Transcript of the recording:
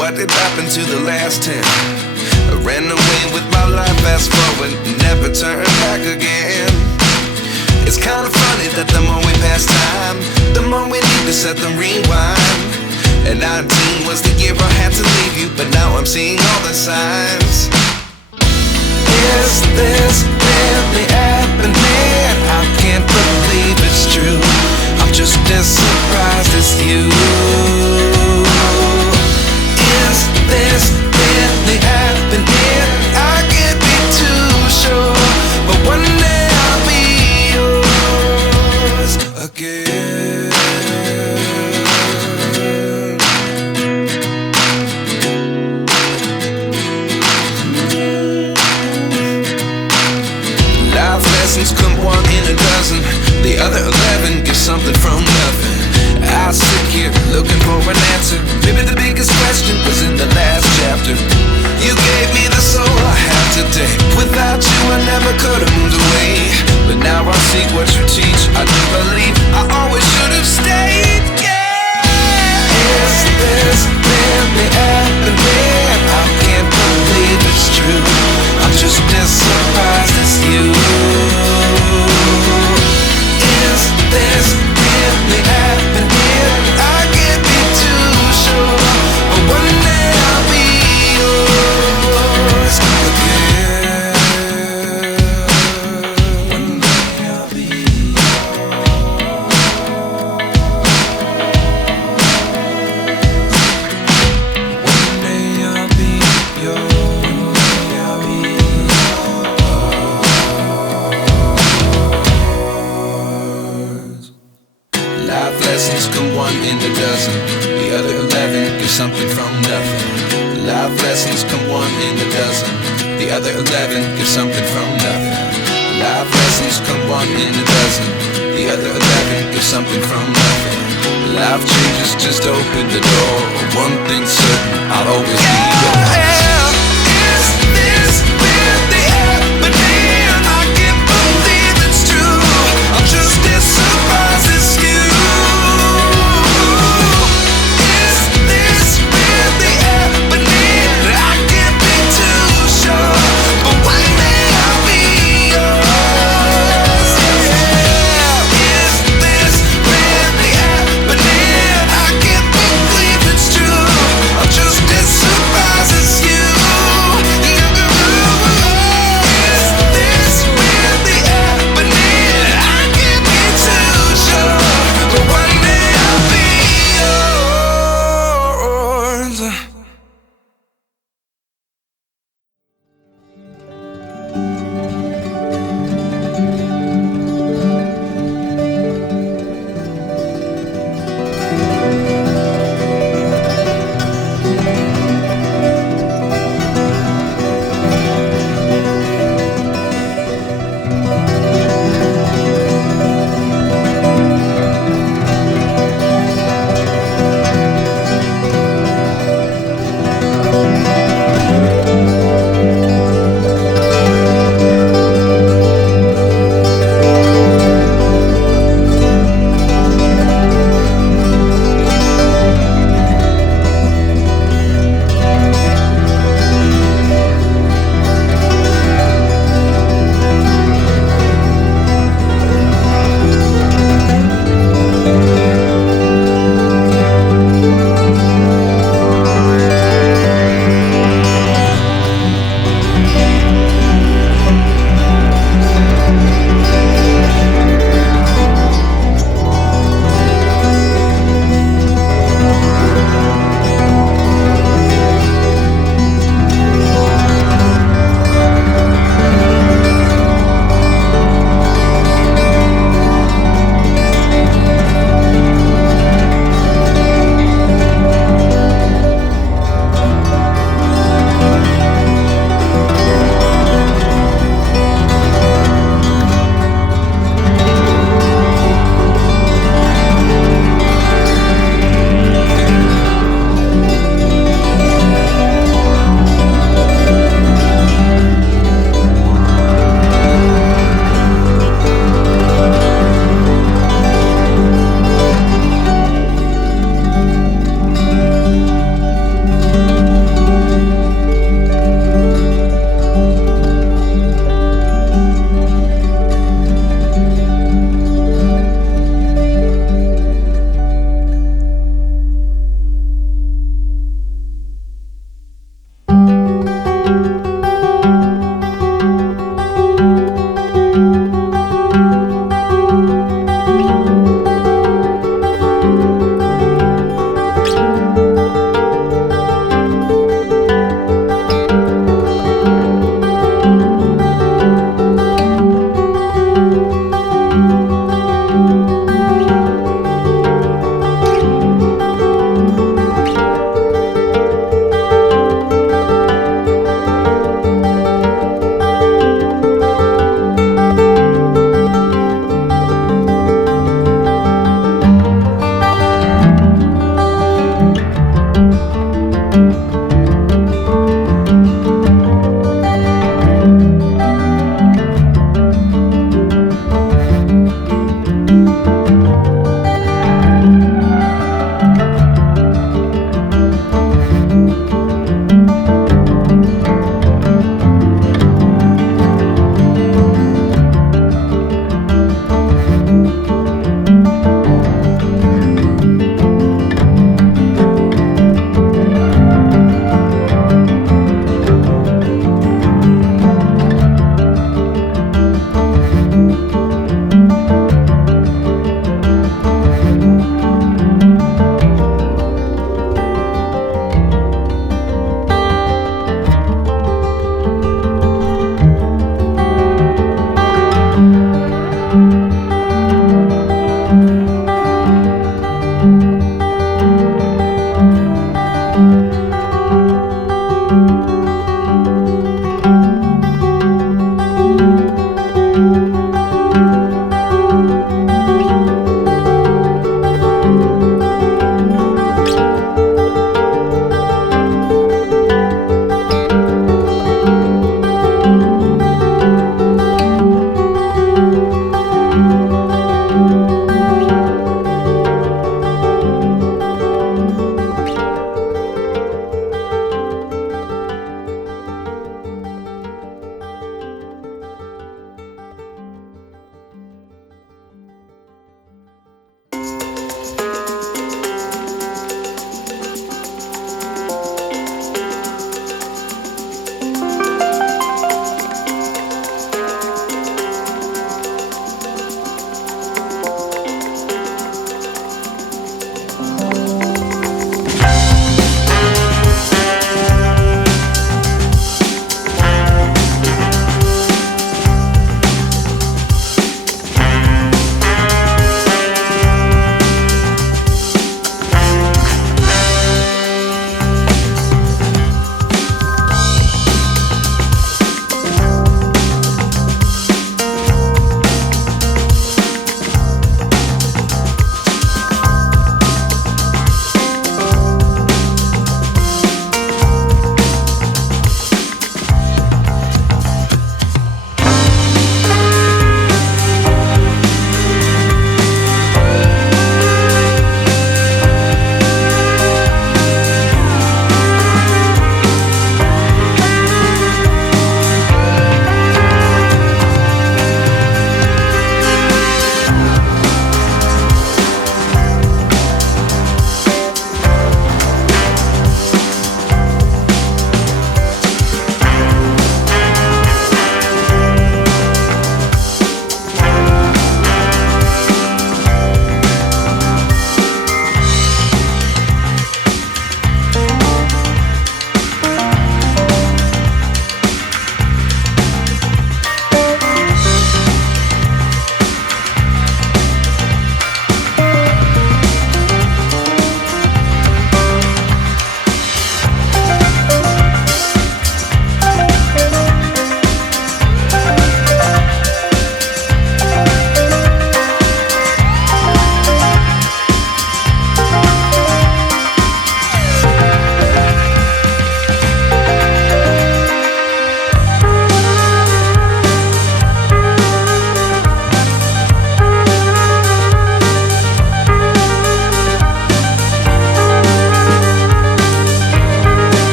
what did happen to the last 10? I ran away with my life, fast forward, never turn back again. It's kind of funny that the more we pass time, the more we need to set them rewind. And 19 was the year I had to leave you, but now I'm seeing all the signs. Is this really happening? I can't believe it's true. I'm just as surprised as you. Is this really happening? I can't be too sure, but one day I'll be yours again. Life lessons come one in a dozen. The other 11 get something from nothing. I sit here looking for an answer. Maybe the biggest question was in the last chapter. You gave me the soul I have today. Without you I never could have moved away. But now I see what you teach. I do believe I always should have stayed. Yeah. Is this really happening? I can't believe it's true. I'm just as surprised as you. Is this really happening? I can't be too sure, but one day I'll be yours again. One day I'll be yours. One day I'll be yours. One day I'll be yours. Life lessons come one in a dozen. The other 11 give something from nothing. Life lessons come one in a dozen. The other 11 give something from nothing. Life lessons come one in a dozen. The other 11 give something from nothing. Life changes just open the door. One thing's certain, I'll always be